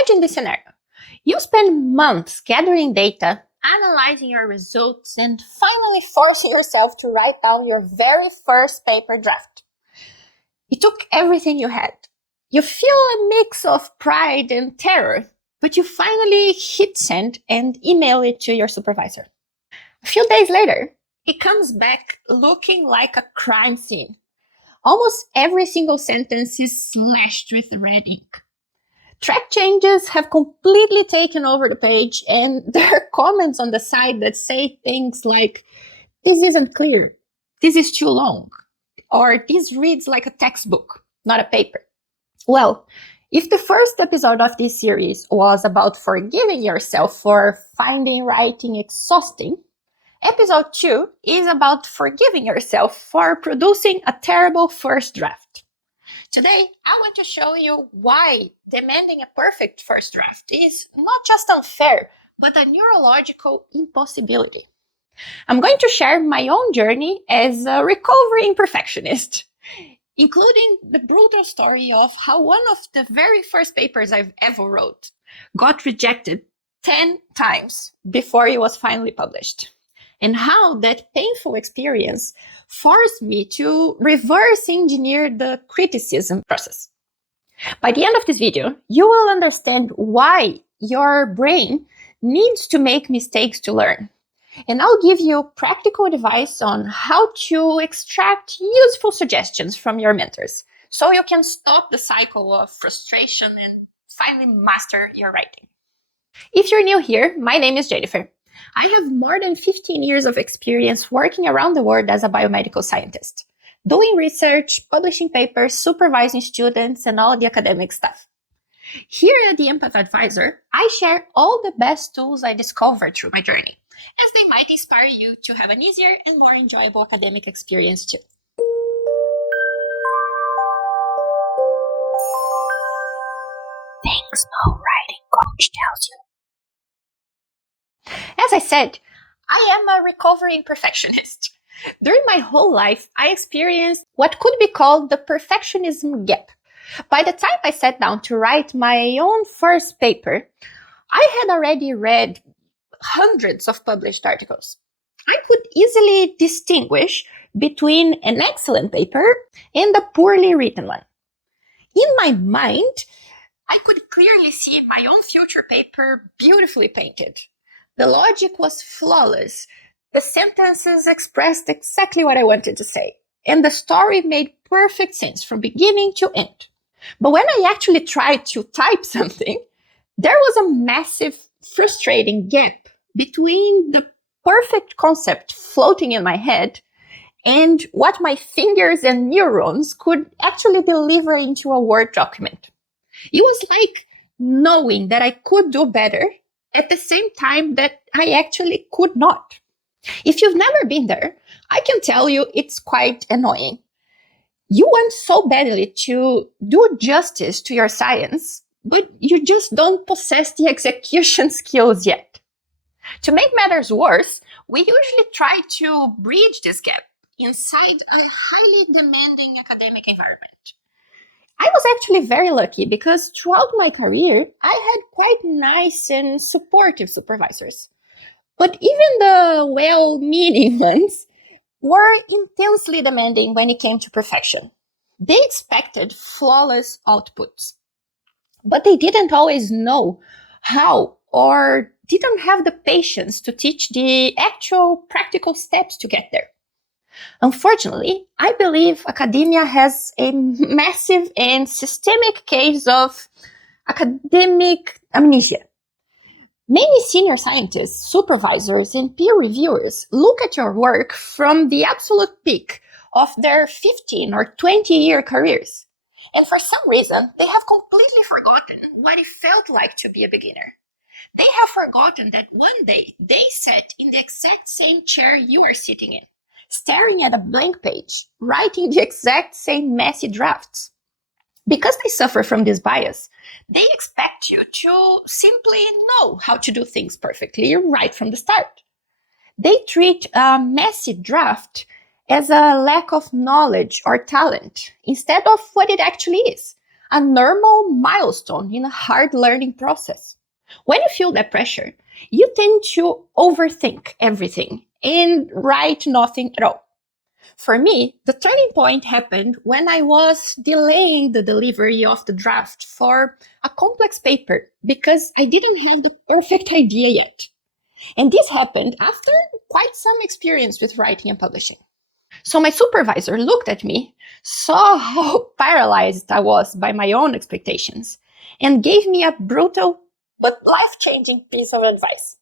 Imagine this scenario. You spend months gathering data, analyzing your results, and finally forcing yourself to write down your very first paper draft. You took everything you had. You feel a mix of pride and terror, but you finally hit send and email it to your supervisor. A few days later, it comes back looking like a crime scene. Almost every single sentence is slashed with red ink. Track changes have completely taken over the page, and there are comments on the side that say things like, "This isn't clear, this is too long," or "This reads like a textbook, not a paper." Well, if the first episode of this series was about forgiving yourself for finding writing exhausting, episode 2 is about forgiving yourself for producing a terrible first draft. Today, I want to show you why demanding a perfect first draft is not just unfair, but a neurological impossibility. I'm going to share my own journey as a recovering perfectionist, including the brutal story of how one of the very first papers I've ever wrote got rejected 10 times before it was finally published, and how that painful experience forced me to reverse engineer the criticism process. By the end of this video, you will understand why your brain needs to make mistakes to learn. And I'll give you practical advice on how to extract useful suggestions from your mentors, so you can stop the cycle of frustration and finally master your writing. If you're new here, my name is Jenifer. I have more than 15 years of experience working around the world as a biomedical scientist, doing research, publishing papers, supervising students, and all the academic stuff. Here at the Empath Advisor, I share all the best tools I discovered through my journey, as they might inspire you to have an easier and more enjoyable academic experience too. Things no writing coach tells you. As I said, I am a recovering perfectionist. During my whole life, I experienced what could be called the perfectionism gap. By the time I sat down to write my own first paper, I had already read hundreds of published articles. I could easily distinguish between an excellent paper and a poorly written one. In my mind, I could clearly see my own future paper beautifully painted. The logic was flawless. The sentences expressed exactly what I wanted to say. And the story made perfect sense from beginning to end. But when I actually tried to type something, there was a massive, frustrating gap between the perfect concept floating in my head and what my fingers and neurons could actually deliver into a Word document. It was like knowing that I could do better at the same time that I actually could not. If you've never been there, I can tell you it's quite annoying. You want so badly to do justice to your science, but you just don't possess the execution skills yet. To make matters worse, we usually try to bridge this gap inside a highly demanding academic environment. I was actually very lucky because throughout my career, I had quite nice and supportive supervisors. But even the well-meaning ones were intensely demanding when it came to perfection. They expected flawless outputs, but they didn't always know how or didn't have the patience to teach the actual practical steps to get there. Unfortunately, I believe academia has a massive and systemic case of academic amnesia. Many senior scientists, supervisors, and peer reviewers look at your work from the absolute peak of their 15 or 20-year careers. And for some reason, they have completely forgotten what it felt like to be a beginner. They have forgotten that one day they sat in the exact same chair you are sitting in, staring at a blank page, writing the exact same messy drafts. Because they suffer from this bias, they expect you to simply know how to do things perfectly right from the start. They treat a messy draft as a lack of knowledge or talent instead of what it actually is, a normal milestone in a hard learning process. When you feel that pressure, you tend to overthink everything and write nothing at all. For me, the turning point happened when I was delaying the delivery of the draft for a complex paper because I didn't have the perfect idea yet. And this happened after quite some experience with writing and publishing. So my supervisor looked at me, saw how paralyzed I was by my own expectations, and gave me a brutal but life-changing piece of advice.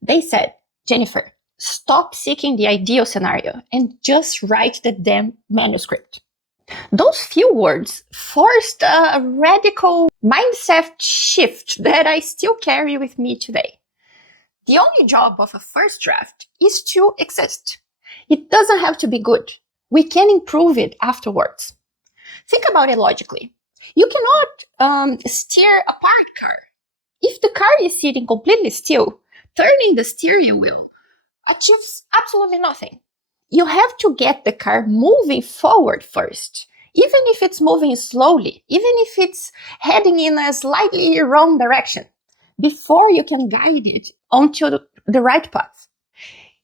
They said, Jenifer, stop seeking the ideal scenario and just write the damn manuscript. Those few words forced a radical mindset shift that I still carry with me today. The only job of a first draft is to exist. It doesn't have to be good. We can improve it afterwards. Think about it logically. You cannot steer a parked car. If the car is sitting completely still, turning the steering wheel achieves absolutely nothing. You have to get the car moving forward first, even if it's moving slowly, even if it's heading in a slightly wrong direction, before you can guide it onto the right path.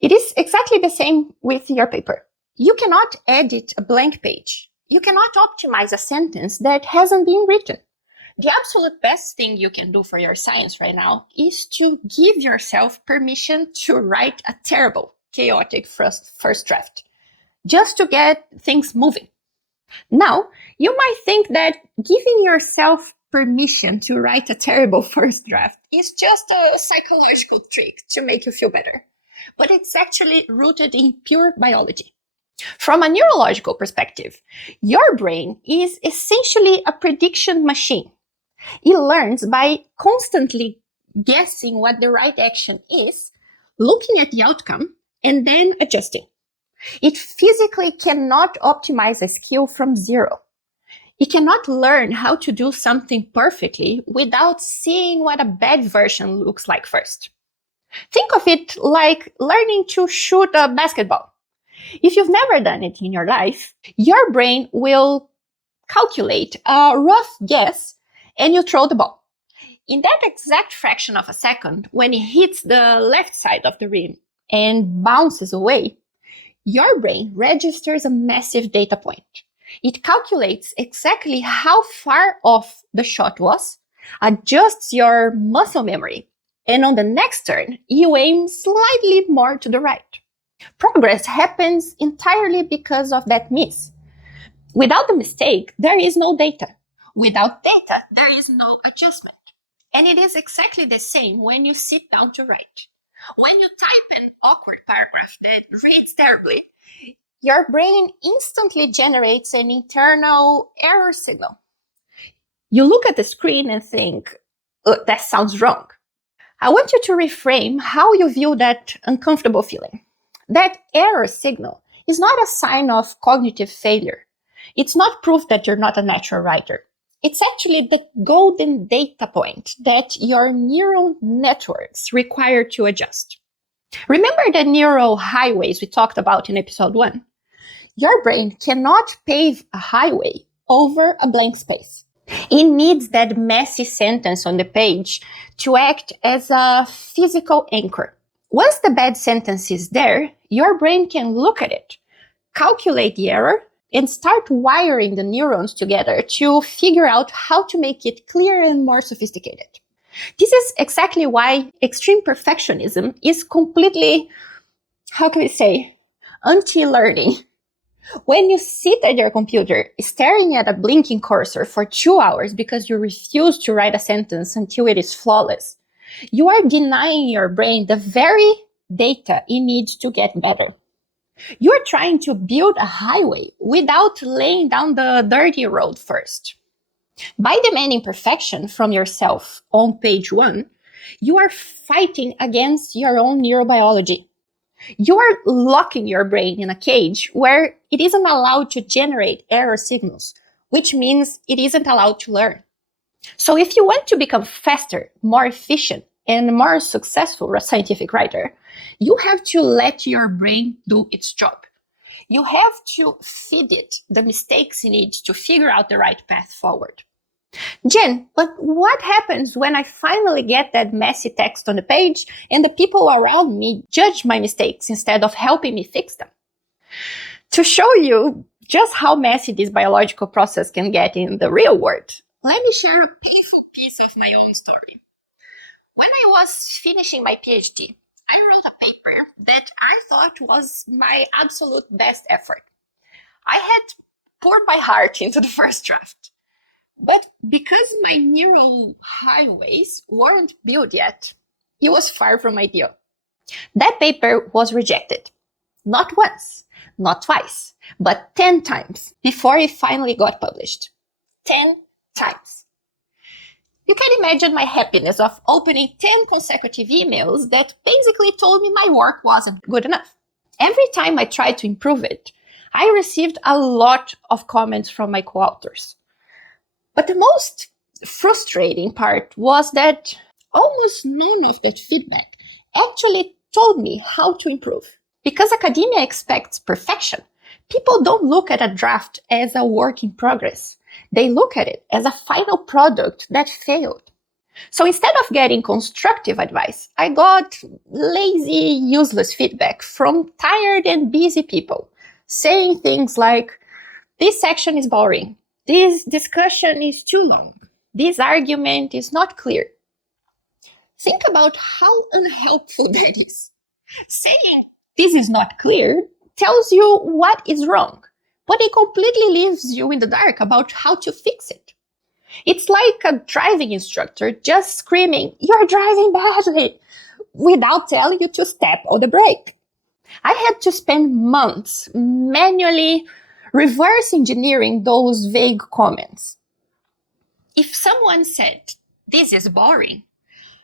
It is exactly the same with your paper. You cannot edit a blank page. You cannot optimize a sentence that hasn't been written. The absolute best thing you can do for your science right now is to give yourself permission to write a terrible, chaotic first draft, just to get things moving. Now, you might think that giving yourself permission to write a terrible first draft is just a psychological trick to make you feel better, but it's actually rooted in pure biology. From a neurological perspective, your brain is essentially a prediction machine. It learns by constantly guessing what the right action is, looking at the outcome, and then adjusting. It physically cannot optimize a skill from zero. It cannot learn how to do something perfectly without seeing what a bad version looks like first. Think of it like learning to shoot a basketball. If you've never done it in your life, your brain will calculate a rough guess and you throw the ball. In that exact fraction of a second, when it hits the left side of the rim and bounces away, your brain registers a massive data point. It calculates exactly how far off the shot was, adjusts your muscle memory, and on the next turn, you aim slightly more to the right. Progress happens entirely because of that miss. Without the mistake, there is no data. Without data, there is no adjustment. And it is exactly the same when you sit down to write. When you type an awkward paragraph that reads terribly, your brain instantly generates an internal error signal. You look at the screen and think, that sounds wrong. I want you to reframe how you view that uncomfortable feeling. That error signal is not a sign of cognitive failure. It's not proof that you're not a natural writer. It's actually the golden data point that your neural networks require to adjust. Remember the neural highways we talked about in episode 1? Your brain cannot pave a highway over a blank space. It needs that messy sentence on the page to act as a physical anchor. Once the bad sentence is there, your brain can look at it, calculate the error, and start wiring the neurons together to figure out how to make it clearer and more sophisticated. This is exactly why extreme perfectionism is completely, anti-learning. When you sit at your computer staring at a blinking cursor for 2 hours because you refuse to write a sentence until it is flawless, you are denying your brain the very data it needs to get better. You're trying to build a highway without laying down the dirty road first. By demanding perfection from yourself on page 1, you are fighting against your own neurobiology. You are locking your brain in a cage where it isn't allowed to generate error signals, which means it isn't allowed to learn. So if you want to become faster, more efficient, and more successful scientific writer, you have to let your brain do its job. You have to feed it the mistakes it needs to figure out the right path forward. Jen, but what happens when I finally get that messy text on the page and the people around me judge my mistakes instead of helping me fix them? To show you just how messy this biological process can get in the real world, let me share a painful piece of my own story. When I was finishing my PhD, I wrote a paper that I thought was my absolute best effort. I had poured my heart into the first draft. But because my neural highways weren't built yet, it was far from ideal. That paper was rejected. Not once, not twice, but 10 times before it finally got published. 10 times. You can imagine my happiness of opening 10 consecutive emails that basically told me my work wasn't good enough. Every time I tried to improve it, I received a lot of comments from my co-authors. But the most frustrating part was that almost none of that feedback actually told me how to improve. Because academia expects perfection, people don't look at a draft as a work in progress. They look at it as a final product that failed. So instead of getting constructive advice, I got lazy, useless feedback from tired and busy people saying things like, "This section is boring. This discussion is too long. This argument is not clear." Think about how unhelpful that is. Saying this is not clear tells you what is wrong, but it completely leaves you in the dark about how to fix it. It's like a driving instructor just screaming, "You're driving badly," without telling you to step on the brake. I had to spend months manually reverse engineering those vague comments. If someone said, "This is boring,"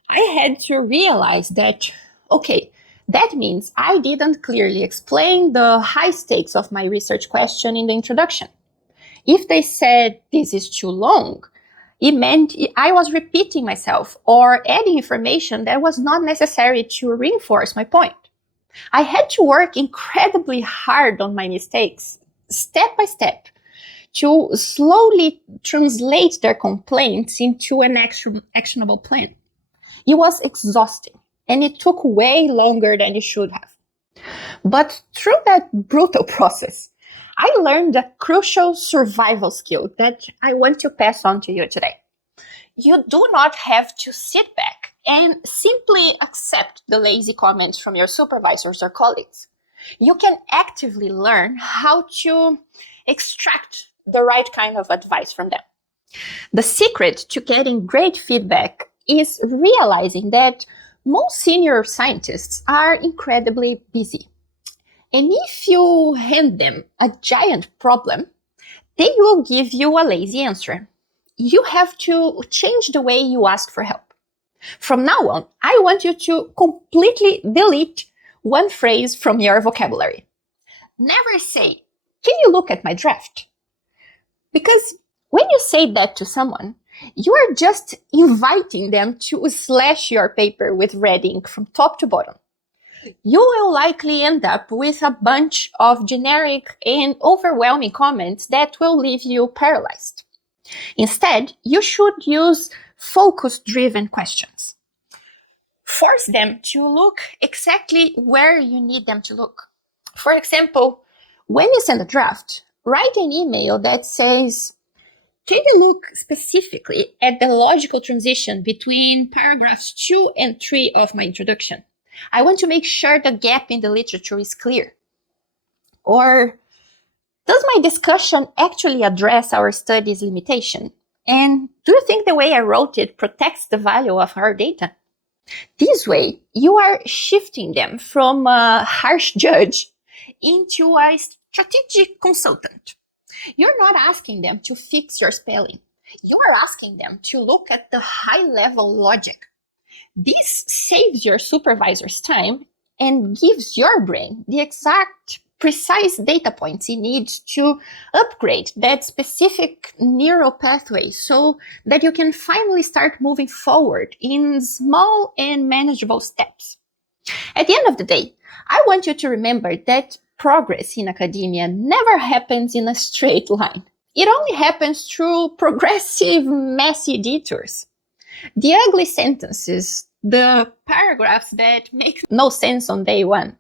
I had to realize that, okay, that means I didn't clearly explain the high stakes of my research question in the introduction. If they said, "This is too long," it meant I was repeating myself or adding information that was not necessary to reinforce my point. I had to work incredibly hard on my mistakes, step by step, to slowly translate their complaints into an actionable plan. It was exhausting, and it took way longer than it should have. But through that brutal process, I learned a crucial survival skill that I want to pass on to you today. You do not have to sit back and simply accept the lazy comments from your supervisors or colleagues. You can actively learn how to extract the right kind of advice from them. The secret to getting great feedback is realizing that most senior scientists are incredibly busy. And if you hand them a giant problem, they will give you a lazy answer. You have to change the way you ask for help. From now on, I want you to completely delete one phrase from your vocabulary. Never say, "Can you look at my draft?" Because when you say that to someone, you are just inviting them to slash your paper with red ink from top to bottom. You will likely end up with a bunch of generic and overwhelming comments that will leave you paralyzed. Instead, you should use focus-driven questions. Force them to look exactly where you need them to look. For example, when you send a draft, write an email that says, "Can you look specifically at the logical transition between paragraphs 2 and 3 of my introduction? I want to make sure the gap in the literature is clear." Or, "Does my discussion actually address our study's limitation? And do you think the way I wrote it protects the value of our data?" This way, you are shifting them from a harsh judge into a strategic consultant. You're not asking them to fix your spelling. You are asking them to look at the high-level logic. This saves your supervisor's time and gives your brain the exact, precise data points it needs to upgrade that specific neural pathway so that you can finally start moving forward in small and manageable steps. At the end of the day, I want you to remember that progress in academia never happens in a straight line. It only happens through progressive, messy detours. The ugly sentences, the paragraphs that make no sense on day one,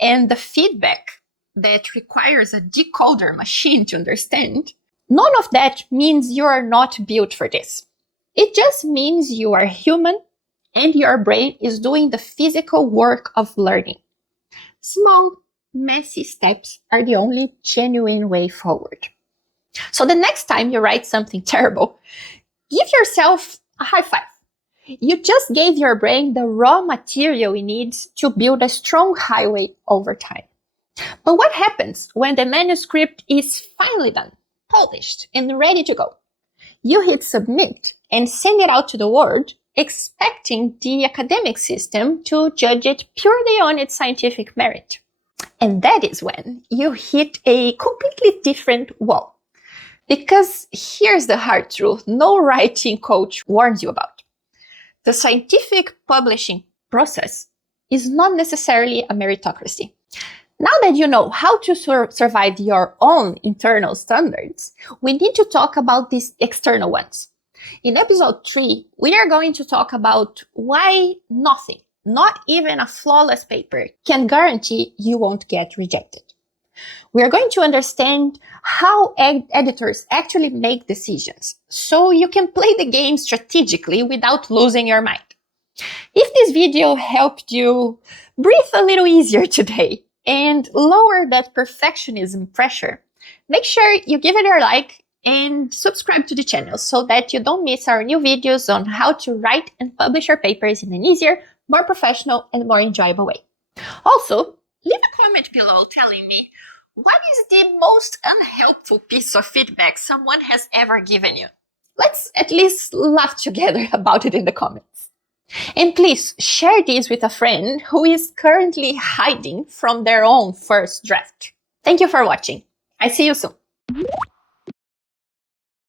and the feedback that requires a decoder machine to understand, none of that means you are not built for this. It just means you are human and your brain is doing the physical work of learning. Small, messy steps are the only genuine way forward. So the next time you write something terrible, give yourself a high five. You just gave your brain the raw material it needs to build a strong highway over time. But what happens when the manuscript is finally done, polished, and ready to go? You hit submit and send it out to the world, expecting the academic system to judge it purely on its scientific merit. And that is when you hit a completely different wall. Because here's the hard truth no writing coach warns you about. The scientific publishing process is not necessarily a meritocracy. Now that you know how to survive your own internal standards, we need to talk about these external ones. In episode 3, we are going to talk about why nothing, not even a flawless paper, can guarantee you won't get rejected. We are going to understand how editors actually make decisions, so you can play the game strategically without losing your mind. If this video helped you breathe a little easier today and lower that perfectionism pressure, make sure you give it a like and subscribe to the channel so that you don't miss our new videos on how to write and publish your papers in an easier, more professional, and more enjoyable way. Also, leave a comment below telling me what is the most unhelpful piece of feedback someone has ever given you. Let's at least laugh together about it in the comments. And please share this with a friend who is currently hiding from their own first draft. Thank you for watching. I see you soon.